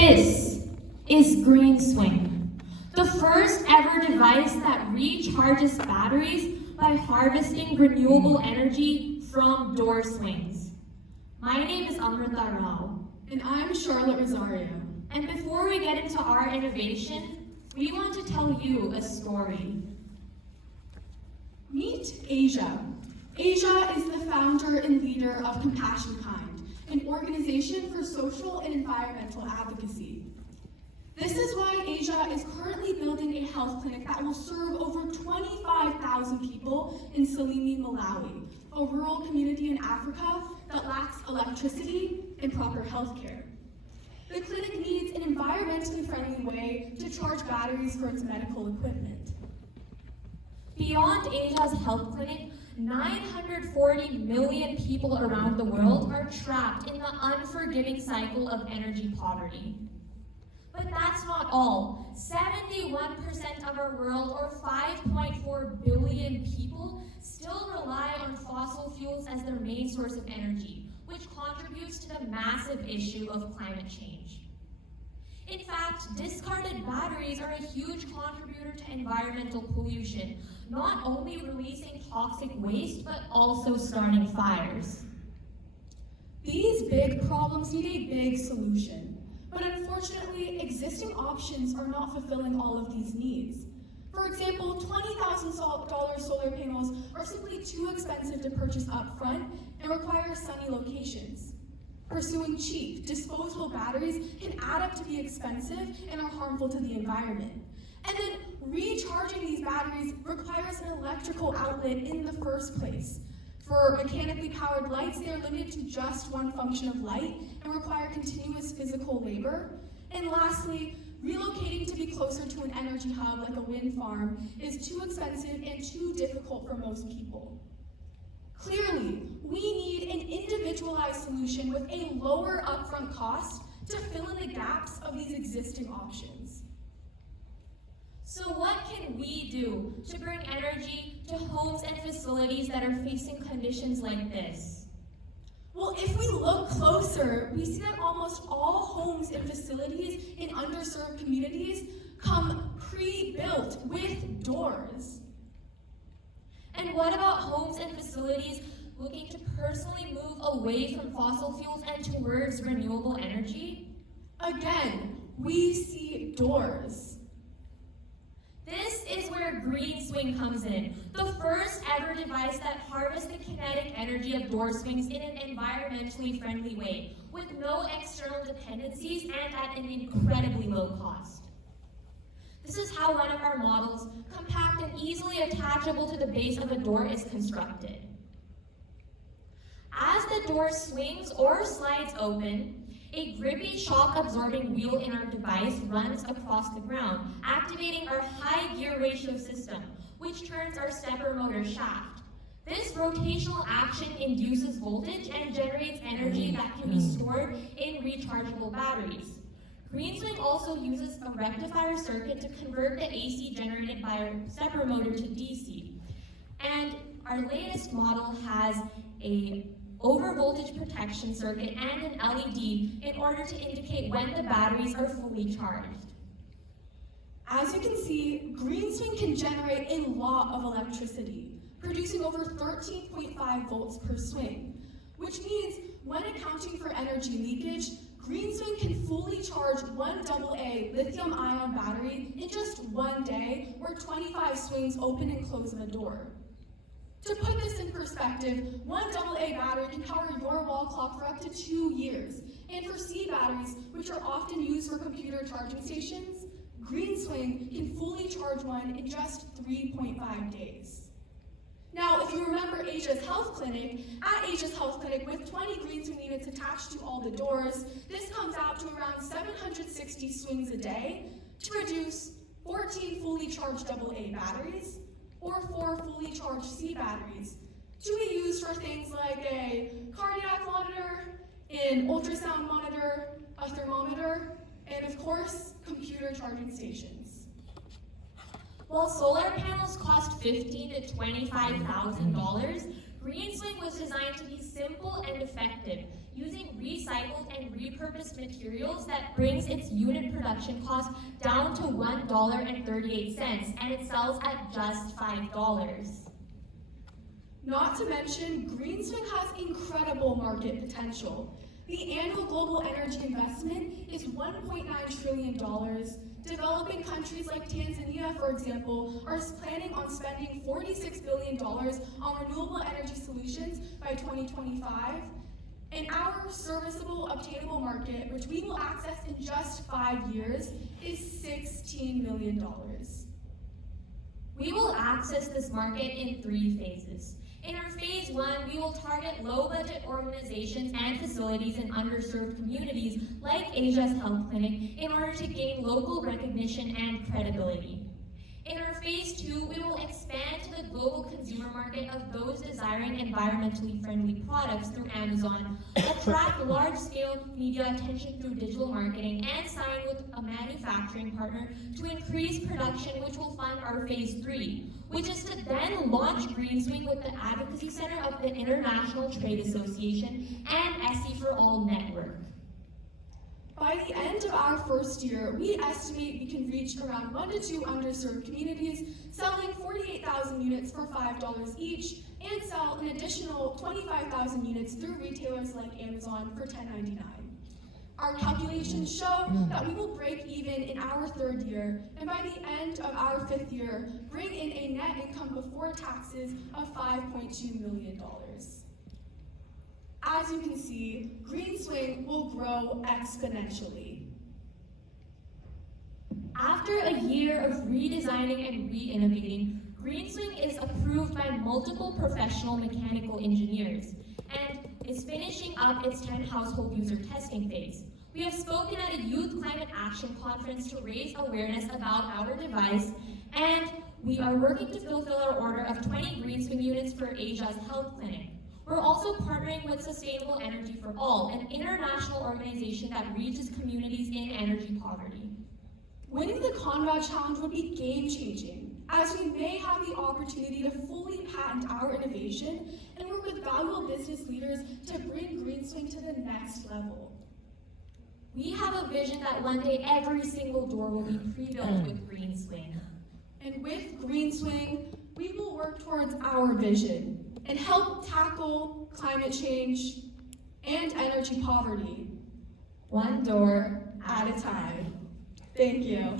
This is GreenSwing, the first ever device that recharges batteries by harvesting renewable energy from door swings. My name is Amrita Rao. And I'm Charlotte Rosario. And before we get into our innovation, we want to tell you a story. Meet Asia. Asia is the founder and leader of Compassion Kind, an organization for social and environmental advocacy. This is why Asia is currently building a health clinic that will serve over 25,000 people in Salimi, Malawi, a rural community in Africa that lacks electricity and proper health care. The clinic needs an environmentally friendly way to charge batteries for its medical equipment. Beyond Asia's health clinic, 940 million people around the world are trapped in the unforgiving cycle of energy poverty. But that's not all. 71% of our world, or 5.4 billion people, still rely on fossil fuels as their main source of energy, which contributes to the massive issue of climate change. In fact, discarded batteries are a huge contributor to environmental pollution, not only releasing toxic waste, but also starting fires. These big problems need a big solution, but unfortunately, existing options are not fulfilling all of these needs. For example, $20,000 solar panels are simply too expensive to purchase up front and require sunny locations. Pursuing cheap, disposable batteries can add up to be expensive and are harmful to the environment. And then recharging these batteries requires an electrical outlet in the first place. For mechanically powered lights, they are limited to just one function of light and require continuous physical labor. And lastly, relocating to be closer to an energy hub like a wind farm is too expensive and too difficult for most people. Clearly, we need an individualized solution with a lower upfront cost to fill in the gaps of these existing options. So what can we do to bring energy to homes and facilities that are facing conditions like this? Well, if we look closer, we see that almost all homes and facilities in underserved communities come pre-built with doors. And what about homes and facilities looking to personally move away from fossil fuels and towards renewable energy? Again, we see doors. This is where GreenSwing comes in, the first ever device that harvests the kinetic energy of door swings in an environmentally friendly way, with no external dependencies and at an incredibly low cost. This is how one of our models, compact and easily attachable to the base of a door, is constructed. As the door swings or slides open, a grippy shock-absorbing wheel in our device runs across the ground, activating our high gear ratio system, which turns our stepper motor shaft. This rotational action induces voltage and generates energy that can be stored in rechargeable batteries. GreenSwing also uses a rectifier circuit to convert the AC generated by our stepper motor to DC. And our latest model has a overvoltage protection circuit and an LED in order to indicate when the batteries are fully charged. As you can see, GreenSwing can generate a lot of electricity, producing over 13.5 volts per swing, which means when accounting for energy leakage, GreenSwing can fully charge one AA lithium-ion battery in just one day, or 25 swings open and close of a door. To put this in perspective, one AA battery can power your wall clock for up to 2 years. And for C batteries, which are often used for computer charging stations, GreenSwing can fully charge one in just 3.5 days. Now, if you remember Asia's health clinic, at Asia's health clinic with 20 GreenSwing units attached to all the doors, this comes out to around 760 swings a day to produce 14 fully charged AA batteries, or 4 fully charged C batteries, to be used for things like a cardiac monitor, an ultrasound monitor, a thermometer, and of course, computer charging stations. While solar panels cost $15,000 to $25,000, GreenSwing was designed to be simple and effective, using recycled and repurposed materials that brings its unit production cost down to $1.38, and it sells at just $5. Not to mention, GreenSwing has incredible market potential. The annual global energy investment is $1.9 trillion. Developing countries like Tanzania, for example, are planning on spending $46 billion on renewable energy solutions by 2025. And our serviceable, obtainable market, which we will access in just 5 years, is $16 million. We will access this market in 3 phases. In our phase 1, we will target low-budget organizations and facilities in underserved communities like Asia's Health Clinic in order to gain local recognition and credibility. In our phase 2, we will expand to the global consumer market of those desiring environmentally friendly products through Amazon, attract large-scale media attention through digital marketing, and sign with a manufacturing partner to increase production, which will fund our phase 3, which is to then launch GreenSwing with the Advocacy Center of the International Trade Association and SE for All network. By the end of our first year, we estimate we can reach around 1 to 2 underserved communities, selling 48,000 units for $5 each, and sell an additional 25,000 units through retailers like Amazon for $10.99. Our calculations show that we will break even in our 3rd year, and by the end of our 5th year, bring in a net income before taxes of $5.2 million. As you can see, GreenSwing will grow exponentially. After a year of redesigning and re-innovating, GreenSwing is approved by multiple professional mechanical engineers and is finishing up its 10 household user testing phase. We have spoken at a Youth Climate Action Conference to raise awareness about our device, and we are working to fulfill our order of 20 GreenSwing units for Asia's Health Clinic. We're also partnering with Sustainable Energy for All, an international organization that reaches communities in energy poverty. Winning the Conrad Challenge would be game-changing, as we may have the opportunity to fully patent our innovation and work with valuable business leaders to bring GreenSwing to the next level. We have a vision that one day every single door will be pre-built with GreenSwing. And with GreenSwing, we will work towards our vision and help tackle climate change and energy poverty, One door at a time. Thank you.